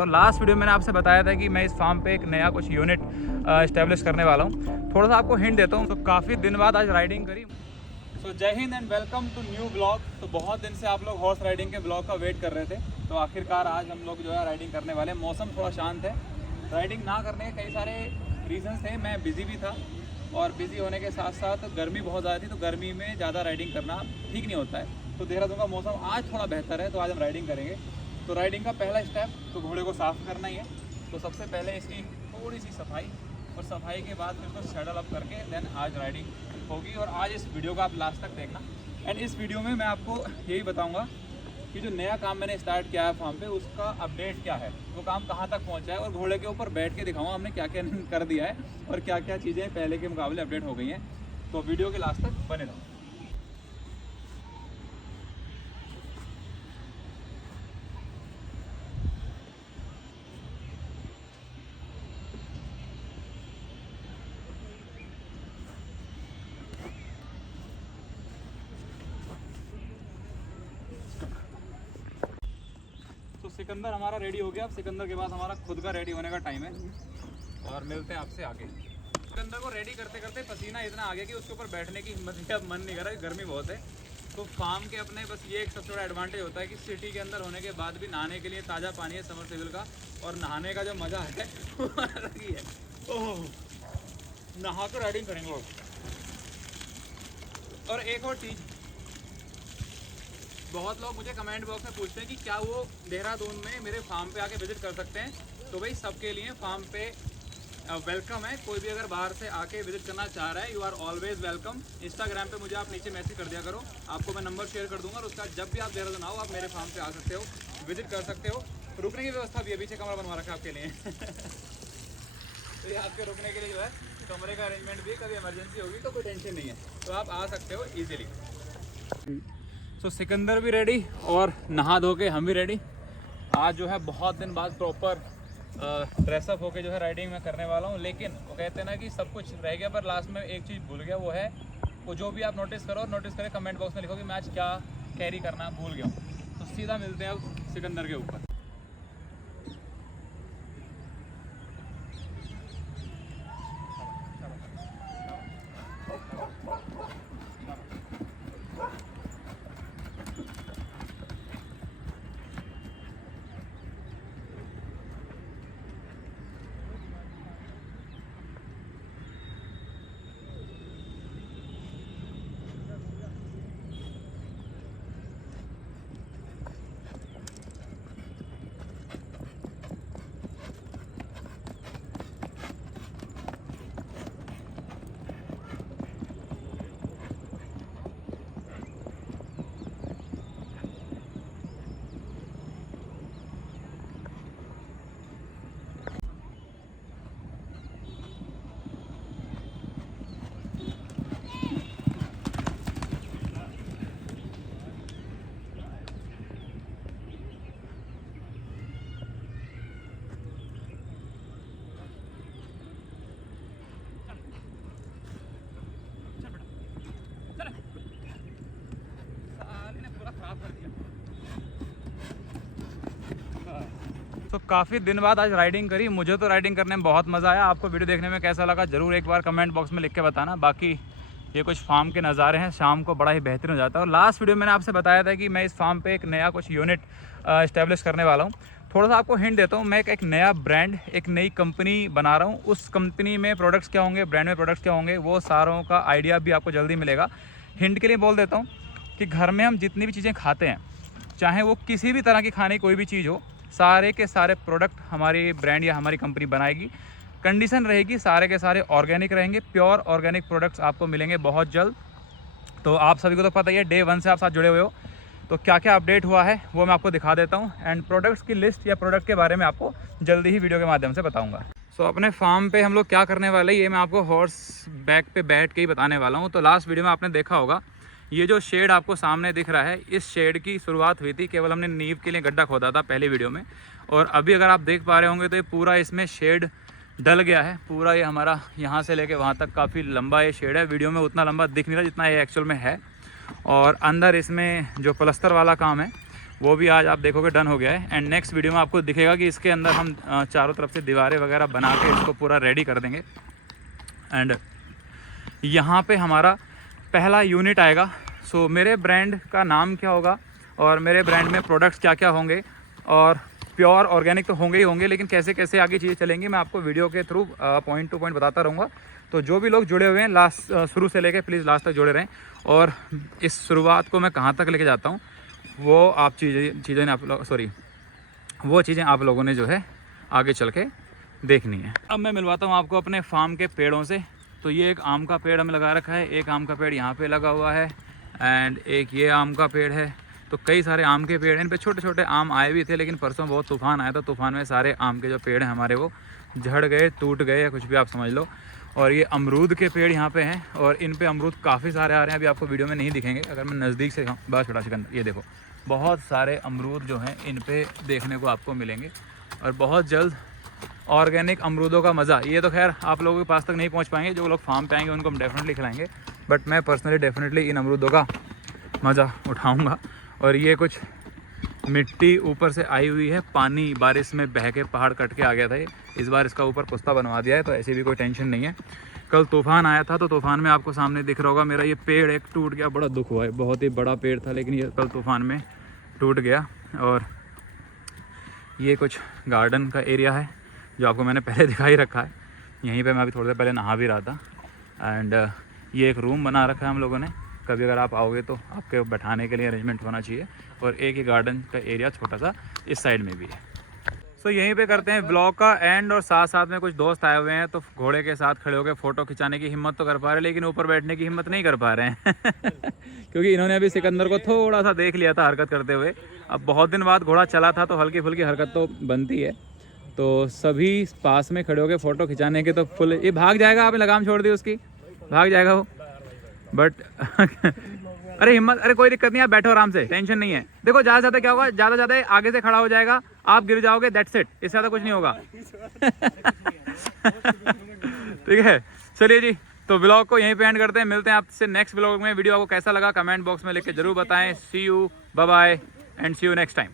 तो last video में मैंने आपसे बताया था कि मैं इस फार्म पे एक नया कुछ यूनिट इस्टेब्लिश करने वाला हूँ। थोड़ा सा आपको हिंट देता हूँ। तो काफ़ी दिन बाद आज राइडिंग करी। So Jai Hind and welcome to new blog. तो बहुत दिन से आप लोग हॉर्स राइडिंग के ब्लॉग का वेट कर रहे थे, तो आखिरकार आज हम लोग जो है राइडिंग करने वाले हैं। मौसम थोड़ा शांत है, राइडिंग ना करने के कई सारे रीजंस थे। मैं बिज़ी भी था और बिज़ी होने के साथ साथ गर्मी बहुत ज़्यादा थी, तो गर्मी में ज़्यादा राइडिंग करना ठीक नहीं होता है। तो देहरादून का मौसम आज थोड़ा बेहतर है, तो आज हम राइडिंग करेंगे। तो राइडिंग का पहला स्टेप तो घोड़े को साफ़ करना ही है। तो सबसे पहले इसकी थोड़ी सी सफाई, और सफाई के बाद फिर उसको सेटल अप करके देन आज राइडिंग होगी। और आज इस वीडियो को आप लास्ट तक देखना। एंड इस वीडियो में मैं आपको यही बताऊंगा कि जो नया काम मैंने स्टार्ट किया है फार्म पे, उसका अपडेट क्या है, वो काम कहाँ तक पहुँचा है, और घोड़े के ऊपर बैठ के दिखाऊंगा हमने क्या क्या कर दिया है और क्या क्या चीज़ें पहले के मुकाबले अपडेट हो गई हैं। तो वीडियो के लास्ट तक बने रहो। सिकंदर हमारा रेडी हो गया। अब सिकंदर के बाद हमारा खुद का रेडी होने का टाइम है, और मिलते हैं आपसे आगे। सिकंदर को रेडी करते करते पसीना इतना आ गया कि उसके ऊपर बैठने की हिम्मत नहीं, अब मन नहीं कर रहा, गर्मी बहुत है। तो फार्म के अपने बस ये एक सबसे बड़ा एडवांटेज होता है कि सिटी के अंदर होने के बाद भी नहाने के लिए ताज़ा पानी है समरसेबल का, और नहाने का जो मज़ा है वो अलग ही है। ओह, नहा कर राइडिंग करेंगे। और एक और चीज़, बहुत लोग मुझे कमेंट बॉक्स में पूछते हैं कि क्या वो देहरादून में मेरे फार्म पे आके विजिट कर सकते हैं। तो भाई सबके लिए फार्म पे वेलकम है। कोई भी अगर बाहर से आके विजिट करना चाह रहा है, you are always welcome. Instagram पे मुझे आप नीचे मैसेज कर दिया करो, आपको मैं नंबर शेयर कर दूंगा, और उसका जब भी आप देहरादून आओ आप मेरे फार्म पे आ सकते हो, विजिट कर सकते हो। रुकने की व्यवस्था भी है, पीछे कमरा बनवा रखा है आपके लिए तो ये आपके रुकने के लिए जो है कमरे का अरेंजमेंट भी है, कभी इमरजेंसी होगी तो कोई टेंशन नहीं है, तो आप आ सकते हो ईजिली। तो सिकंदर भी रेडी और नहा धो के हम भी रेडी। आज जो है बहुत दिन बाद प्रॉपर ड्रेसअप होके जो है राइडिंग में करने वाला हूँ। लेकिन वो कहते हैं ना कि सब कुछ रह गया, पर लास्ट में एक चीज़ भूल गया, वो है वो जो भी आप नोटिस करो, नोटिस करें कमेंट बॉक्स में लिखो कि मैं आज क्या कैरी करना भूल गया हूँ। तो सीधा मिलते हैं अब सिकंदर के ऊपर। तो काफ़ी दिन बाद आज राइडिंग करी। मुझे तो राइडिंग करने में बहुत मज़ा आया। आपको वीडियो देखने में कैसा लगा ज़रूर एक बार कमेंट बॉक्स में लिख के बताना। बाकी ये कुछ फार्म के नज़ारे हैं, शाम को बड़ा ही बेहतरीन हो जाता है। और लास्ट वीडियो में मैंने आपसे बताया था कि मैं इस फार्म पे एक नया कुछ यूनिट इस्टेब्लिश करने वाला हूँ। थोड़ा सा आपको हिंट देता हूँ, मैं एक नया ब्रांड, एक नई कंपनी बना रहा हूँ। उस कंपनी में प्रोडक्ट्स क्या होंगे, ब्रांड में प्रोडक्ट्स क्या होंगे, वो सारों का आइडिया भी आपको जल्दी मिलेगा। हिंट के लिए बोल देता हूँ कि घर में हम जितनी भी चीज़ें खाते हैं, चाहे वो किसी भी तरह की खाने की कोई भी चीज़ हो, सारे के सारे प्रोडक्ट हमारी ब्रांड या हमारी कंपनी बनाएगी। कंडीशन रहेगी सारे के सारे ऑर्गेनिक रहेंगे, प्योर ऑर्गेनिक प्रोडक्ट्स आपको मिलेंगे बहुत जल्द। तो आप सभी को तो पता ही है, डे 1 से आप साथ जुड़े हुए हो। तो क्या क्या अपडेट हुआ है वो मैं आपको दिखा देता हूँ, एंड प्रोडक्ट्स की लिस्ट या प्रोडक्ट के बारे में आपको जल्दी ही वीडियो के माध्यम से बताऊँगा। सो अपने फार्म पे हम लोग क्या करने वाले हैं, ये मैं आपको हॉर्स बैक पे बैठ के ही बताने वाला हूँ। तो लास्ट वीडियो में आपने देखा होगा, ये जो शेड आपको सामने दिख रहा है, इस शेड की शुरुआत हुई थी, केवल हमने नींव के लिए गड्ढा खोदा था पहले वीडियो में। और अभी अगर आप देख पा रहे होंगे तो ये पूरा इसमें शेड डल गया है पूरा। ये हमारा यहाँ से लेके वहाँ तक काफ़ी लंबा ये शेड है। वीडियो में उतना लंबा दिख नहीं रहा जितना ये एक्चुअल में है। और अंदर इसमें जो प्लस्तर वाला काम है वो भी आज आप देखोगे डन हो गया है। एंड नेक्स्ट वीडियो में आपको दिखेगा कि इसके अंदर हम चारों तरफ से दीवारें वगैरह बना के इसको पूरा रेडी कर देंगे। एंड यहाँ पे हमारा पहला यूनिट आएगा। सो मेरे ब्रांड का नाम क्या होगा और मेरे ब्रांड में प्रोडक्ट्स क्या क्या होंगे, और प्योर ऑर्गेनिक तो होंगे ही होंगे, लेकिन कैसे कैसे आगे चीज़ें चलेंगी मैं आपको वीडियो के थ्रू पॉइंट टू पॉइंट बताता रहूँगा। तो जो भी लोग जुड़े हुए हैं लास्ट शुरू से लेके प्लीज़ लास्ट तक जुड़े रहें। और इस शुरुआत को मैं कहाँ तक लेके जाता हूँ वो आप चीज़ें आप लोग वो चीज़ें आप लोगों ने जो है आगे चल के देखनी है। अब मैं मिलवाता हूँ आपको अपने फार्म के पेड़ों से। तो ये एक आम का पेड़ हमें लगा रखा है, एक आम का पेड़ यहाँ पे लगा हुआ है, एंड एक ये आम का पेड़ है। तो कई सारे आम के पेड़ हैं, इन पे छोटे छोटे आम आए भी थे, लेकिन परसों बहुत तूफान आया था। तूफान में सारे आम के जो पेड़ हैं हमारे वो झड़ गए, टूट गए, या कुछ भी आप समझ लो। और ये अमरूद के पेड़ यहाँ पे हैं, और इन पे अमरूद काफ़ी सारे आ रहे हैं। अभी आपको वीडियो में नहीं दिखेंगे, अगर मैं नज़दीक से बात छोटा सिकंदर, ये देखो बहुत सारे अमरूद जो हैं इन पे देखने को आपको मिलेंगे। और बहुत जल्द ऑर्गेनिक अमरूदों का मज़ा, ये तो खैर आप लोगों के पास तक नहीं पहुँच पाएंगे, जो लोग फार्म पे आएंगे उनको हम डेफिनेटली खिलाएंगे, बट मैं पर्सनली डेफिनेटली इन अमरूदों का मज़ा उठाऊँगा। और ये कुछ मिट्टी ऊपर से आई हुई है, पानी बारिश में बह के पहाड़ कट के आ गया था ये, इस बार इसका ऊपर पुस्ता बनवा दिया है, तो ऐसी भी कोई टेंशन नहीं है। कल तूफान आया था, तो तूफान में आपको सामने दिख रहा होगा मेरा ये पेड़ एक टूट गया, बड़ा दुख हुआ है। बहुत ही बड़ा पेड़ था, लेकिन ये कल तूफान में टूट गया। और ये कुछ गार्डन का एरिया है जो आपको मैंने पहले दिखाई रखा है। यहीं पे मैं अभी थोड़ी देर पहले नहा भी रहा था। एंड ये एक रूम बना रखा है हम लोगों ने, कभी अगर आप आओगे तो आपके बैठाने के लिए अरेंजमेंट होना चाहिए। और एक ही गार्डन का एरिया छोटा सा इस साइड में भी है। सो यहीं पे करते हैं ब्लॉग का एंड। और साथ साथ में कुछ दोस्त आए हुए हैं, तो घोड़े के साथ खड़े होकर फ़ोटो खिंचाने की हिम्मत तो कर पा रहे हैं, लेकिन ऊपर बैठने की हिम्मत नहीं कर पा रहे हैं क्योंकि इन्होंने अभी सिकंदर को थोड़ा सा देख लिया था हरकत करते हुए। अब बहुत दिन बाद घोड़ा चला था, तो हल्की फुल्की हरकत तो बनती है। तो सभी पास में खड़े होकर फ़ोटो खिंचाने के तो फुल, ये भाग जाएगा, आपने लगाम छोड़ दी उसकी, भाग जाएगा वो, बट अरे हिम्मत, अरे कोई दिक्कत नहीं, आप बैठो आराम से, टेंशन नहीं है। देखो ज़्यादा ज़्यादा क्या होगा, ज़्यादा आगे से खड़ा हो जाएगा, आप गिर जाओगे, दैट्स इट, इससे ज़्यादा कुछ नहीं होगा ठीक है, चलिए जी, तो व्लॉग को यहीं पे एंड करते हैं। मिलते हैं आपसे नेक्स्ट व्लॉग में। वीडियो आपको कैसा लगा कमेंट बॉक्स में लिख के जरूर बताएं। See you, bye bye and see you next time.